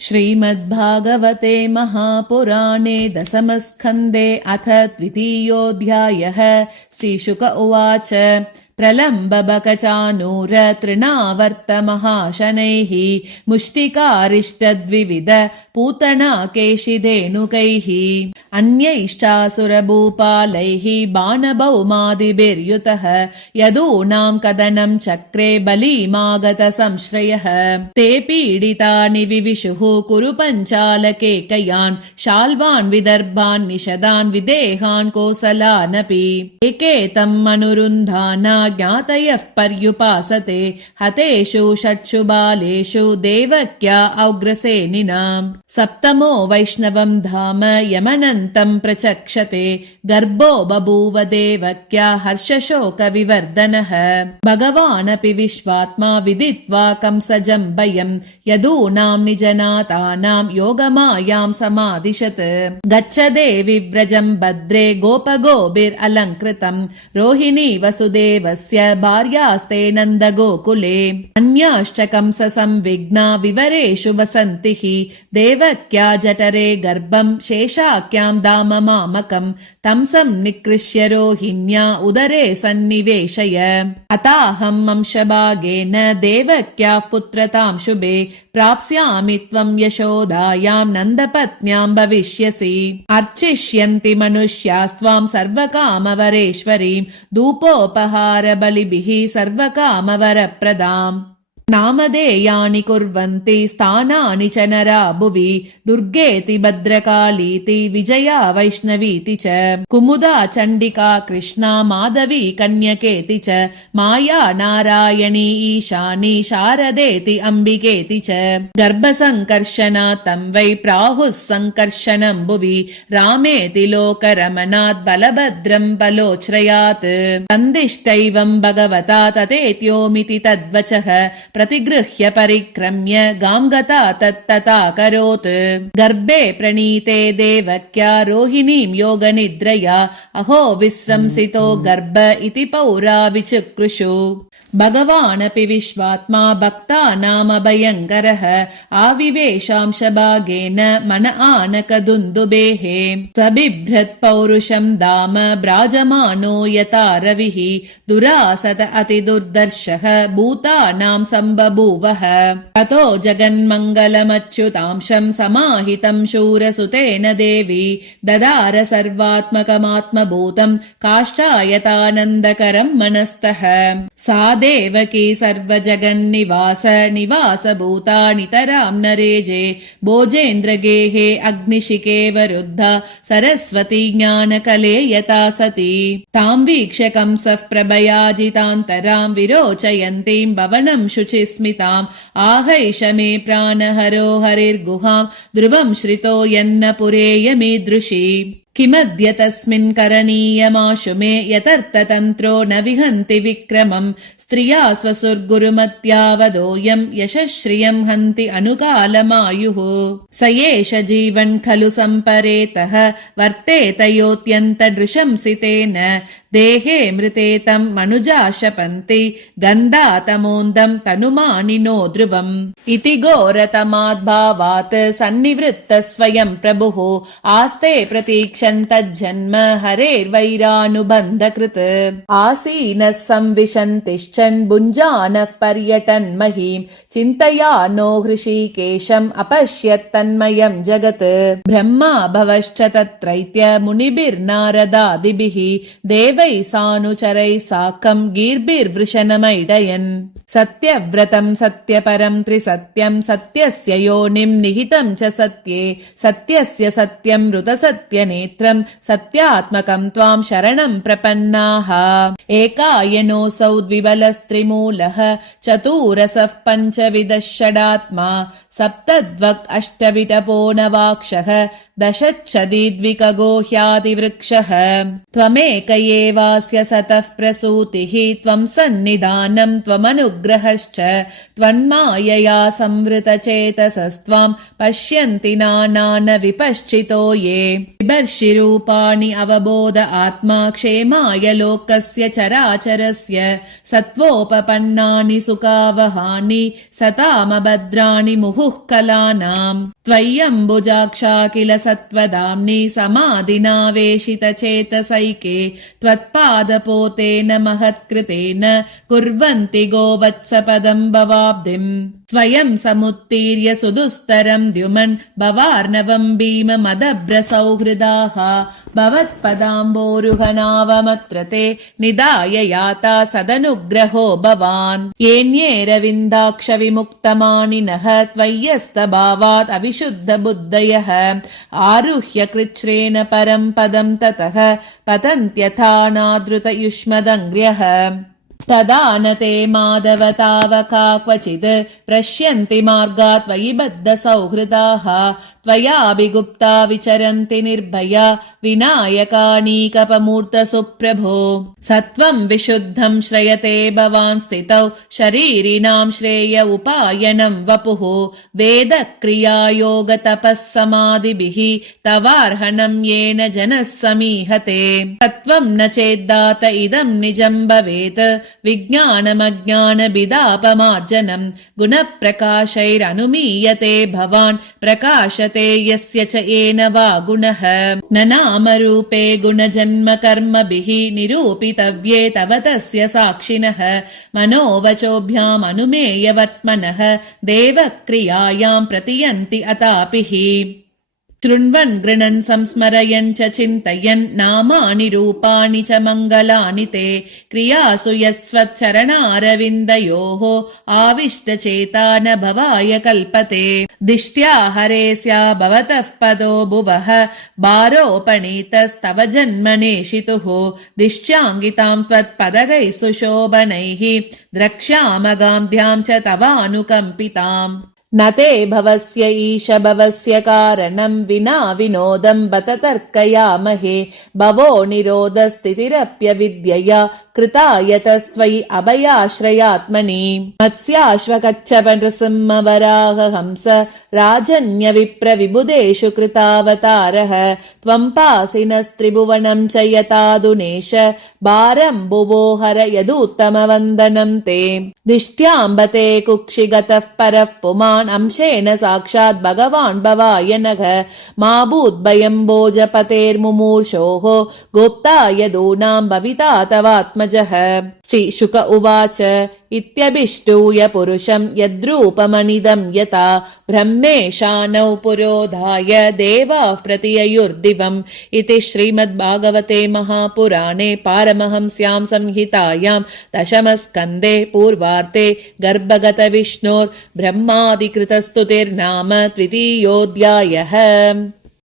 श्रीमद्भागवते महापुराणे दशमस्कन्धे अथ द्वितीयोऽध्यायः। श्रीशुक उवाच प्रलम्बबकचानूर तृणावर्तमहाशनैः मुष्टिकारिष्टद्विविध पूतनाकेशिधेनुकैः अन्यैश्चासुरभूपालैः बाणभौमादिभिर्युतः यदूनां कदनं चक्रे बलीमागतसंश्रयः ते पीडितानि विविशुः कुरु पञ्चालकेकयान् शाल्वान् विदर्भान् निषदान् विदेहान् कोसलानपि एकेतं अनुरुन्धाना ज्ञातयः पर्युपासते हतेषु षट्सु बालेषु देवक्या औग्रसेनिनाम् सप्तमो वैष्णवं धाम यमनन्तं प्रचक्षते गर्भो बभूव देवक्या हर्षशोकविवर्धनः भगवानपि विश्वात्मा विदित्वा कंसजं भयं यदूनां निजनातानां योगमायां समादिशत् गच्छ देवि व्रजं भद्रे गोपगोभिरलङ्कृतं रोहिणी वसुदेवस्य भार्यास्ते नन्दगोकुले अन्याश्च कंस संविघ्ना विवरेषु वसन्तिः देवक्या जठरे गर्भं शेषाक्यां दाममामकं तं संनिकृष्य रोहिण्या उदरे सन्निवेशय अताहं अंशभागेन देवक्याः पुत्रतां शुभे प्राप्स्यामि त्वं यशोदायां नन्दपत्न्यां भविष्यसि अर्चिष्यन्ति मनुष्यास्त्वां सर्वकामवरेश्वरीं धूपोपहारबलिभिः सर्वकामवरप्रदाम् नामधेयानि कुर्वन्ति स्थानानि च नरा भुवि दुर्गेति भद्रकालीति विजया वैष्णवीति च कुमुदा चण्डिका कृष्णा माधवी कन्यकेति च माया नारायणी ईशानी शारदेति अम्बिकेति च गर्भसङ्कर्षणा तं वै प्राहुः सङ्कर्षणं भुवि रामेति लोकरमणात् बलभद्रं बलोच्छ्रयात् सन्दिष्टैवं भगवता तथेत्योमिति तद्वचः प्रतिगृह्य परिक्रम्य गां गता तत्तथाकरोत् गर्भे प्रणीते देवक्या रोहिणीं योगनिद्रया अहो विस्रंसितो गर्भ इति पौरा विचक्रुषु भगवानपि विश्वात्मा भक्तानामभयङ्करः आविवेशांशभागेन मन आनकदुन्दुभेः सबिभ्रत् पौरुषं धाम भ्राजमानो यथा रविः दुरासत अतिदुर्दर्शः भूतानां सम्बभूवः ततो जगन्मङ्गलमच्युतांशं समाहितं शूरसुतेन देवी ददार सर्वात्मकमात्मभूतं काष्ठायतानन्दकरं मनस्तः सा देवकी सर्वजगन्निवास निवासभूता नितरां नरेजे भोजेन्द्रगेहे अग्निशिखे वरुद्धा सरस्वती ज्ञानकले यथा सती तां वीक्ष्य कंसः प्रभयाजितान्तरां विरोचयन्तीं भवनं शुचिस्मिताम् आहैष मे प्राणहरो हरिर्गुहां ध्रुवं श्रितो यन्न पुरेयमीदृशी किमद्य तस्मिन् करणीयमाशु मे यतर्थतन्त्रो न विहन्ति विक्रमं स्त्रिया स्वसुर्गुरुमत्यावदोऽयं यशश्रियं हन्ति अनुकालमायुः स एष जीवन् खलु सम्परेतः वर्तेतयोऽत्यन्तदृशंसितेन देहे मृते तं मनुजा शपन्ति गन्धातमोन्दं तनुमानिनो ध्रुवम् इति घोरतमाद्भावात् सन्निवृत्तः स्वयं प्रभुः आस्ते प्रतीक्षन्तज्जन्म हरेर्वैरानुबन्धकृत् आसीनः संविशन्तिश्चन् भुञ्जानः पर्यटन् महीम् चिन्तयानो हृषीकेशम् अपश्यत् तन्मयं जगत् ब्रह्मा भवश्च तत्रैत्य मुनिभिर्नारदादिभिः देवैः सानुचरैः साकं गीर्भिर्वृषणमैडयन् सत्यव्रतं सत्यपरं त्रिसत्यं सत्यस्य योनिं निहितं च सत्ये सत्यस्य सत्यं ऋतसत्यनेत्रं सत्यात्मकं त्वां शरणं प्रपन्नाः एकायनोऽसौ द्विबलस्त्रिमूलः चतुरसः पञ्चविधः षडात्मा सप्तद्वक् अष्टविटपो नवाक्षः दशच्छदिद्विकगो ह्यादिवृक्षः त्वमेक एवास्य सतः प्रसूतिः त्वं सन्निधानं त्वमनुग्रहश्च त्वन्मायया संवृतचेतसस्त्वां पश्यन्ति नानान विपश्चितो ये बिभर्षिरूपाणि अवबोध आत्मा क्षेमाय लोकस्य चराचरस्य सत्वोपपन्नानि सुखावहानि सतामभद्राणि मुहुः वपुः कलानाम् त्वय्यम्बुजाक्षा किल सत्त्वदाम्नि समाधिनावेशितचेतसैके त्वत्पादपोतेन महत्कृतेन कुर्वन्ति गोवत्सपदम् स्वयं समुत्तीर्य सुदुस्तरं द्युमन् भवार्णवं भीममदभ्रसौहृदाः भवत्पदाम्बोरुहनावमत्र ते निदाय याता सदनुग्रहो भवान् येन्येरविन्दाक्ष विमुक्तमानिनः त्वय्यस्तभावात् अविशुद्धबुद्धयः आरुह्य कृच्छ्रेण परं पदं ततः पतन्त्यथा नादृतयुष्मदङ्ग्र्यः तदा न ते माधव तावका क्वचित् पश्यन्ति मार्गात् त्वयि बद्धसौहृदाः त्वयाभिगुप्ता विचरन्ति निर्भया विनायकानीकपमूर्तसुप्रभो सत्वं विशुद्धं श्रयते भवान् स्थितौ शरीरिणां श्रेय उपायनं वपुः वेदक्रियायोगतपः समाधिभिः तवार्हणं येन जनः समीहते सत्वं न चेद्दात इदं निजं भवेत् विज्ञानमज्ञानभिदापमार्जनं गुणप्रकाशैरनुमीयते भवान् प्रकाशते यस्य च येन वा गुणः न नामरूपे गुणजन्म कर्मभिः निरूपितव्ये तव तस्य साक्षिणः मनोवचोभ्याम् अनुमेयवर्त्मनः देवक्रियायां प्रतियन्ति अतापिः शृण्वन् गृणन् संस्मरयन् च चिन्तयन् नामानि रूपाणि च मङ्गलानि ते क्रियासु यत्स्वच्चरणारविन्दयोः आविष्टचेता न भवाय कल्पते दिष्ट्या हरे स्या भवतः पदो भुवः भारोपणीतस्तव जन्मनेशितुः दिष्ट्याङ्गितां त्वत्पदगैः सुशोभनैः द्रक्ष्यामगान्ध्यां च तवानुकम्पिताम् न ते भवस्य ईश भवस्य कारणं विना विनोदं बत तर्कयामहे भवो निरोधस्थितिरप्यविद्यया कृता यतस्त्वयि अभयाश्रयात्मनि मत्स्याश्वकच्छपनृसिंहवराहहंस राजन्यविप्रविबुधेषु कृतावतारः त्वं पासिनस्त्रिभुवनं च यतादुनेश भारं भुवो हर यदुत्तमवन्दनं ते दिष्ट्याम्बते कुक्षिगतः परः पुमान् अंशेन साक्षात् भगवान् भवाय नघ मा भूद्भयं भोजपतेर्मुमूर्षोः गोप्ता यदूनां भविता तवात्मजः श्रीशुक उवाच इत्यभिष्टूय पुरुषं यद्रूपमनिदं यथा ब्रह्मेशानौ पुरोधाय देवाः प्रतिययुर्दिवम् इति श्रीमद्भागवते महापुराणे पारमहंस्यां संहितायां दशमस्कन्धे पूर्वार्धे गर्भगतविष्णोर्ब्रह्मादिकृतस्तुतिर्नाम द्वितीयोऽध्यायः।